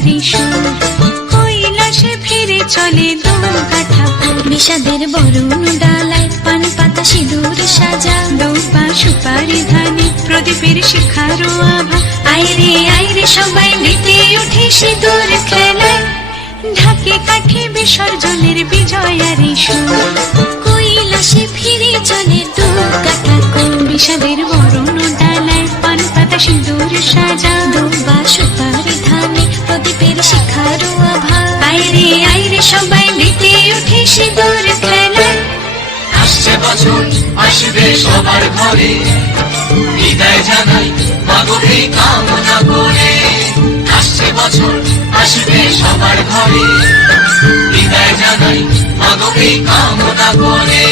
বিজয়ারি সুর, কৈলাসে ফিরে চলে দুর্গা ঠাকুর। বিষাদের বরণ ডালায় পান পাতা সিঁদুর সাজা, দৌপা সুপারি ধানে প্রদীপের শিখারো আভা। আইরে সবাই মেতে উঠে সিঁদুর খেলায়, ঢাকে কাঠে বিসর্জনের বিজয়ারি সুর, কৈলাসে ফিরে চলে দুর্গা ঠাকুর। বিষাদের বরণ ডালায় পান পাতা সিঁদুর সাজা, দৌপা সুপারি ধানে প্রদীপের শিখারো আভা। আইরে সবাই মেতে উঠে সিঁদুর খেলায়। আসছে বছর আসবে সবার ঘরে, বিদায় জানাই মাগো এই কামনা করে। আসছে বছর আসবে সবার ঘরে, বিদায় জানাই মাগো এই কামনা করে।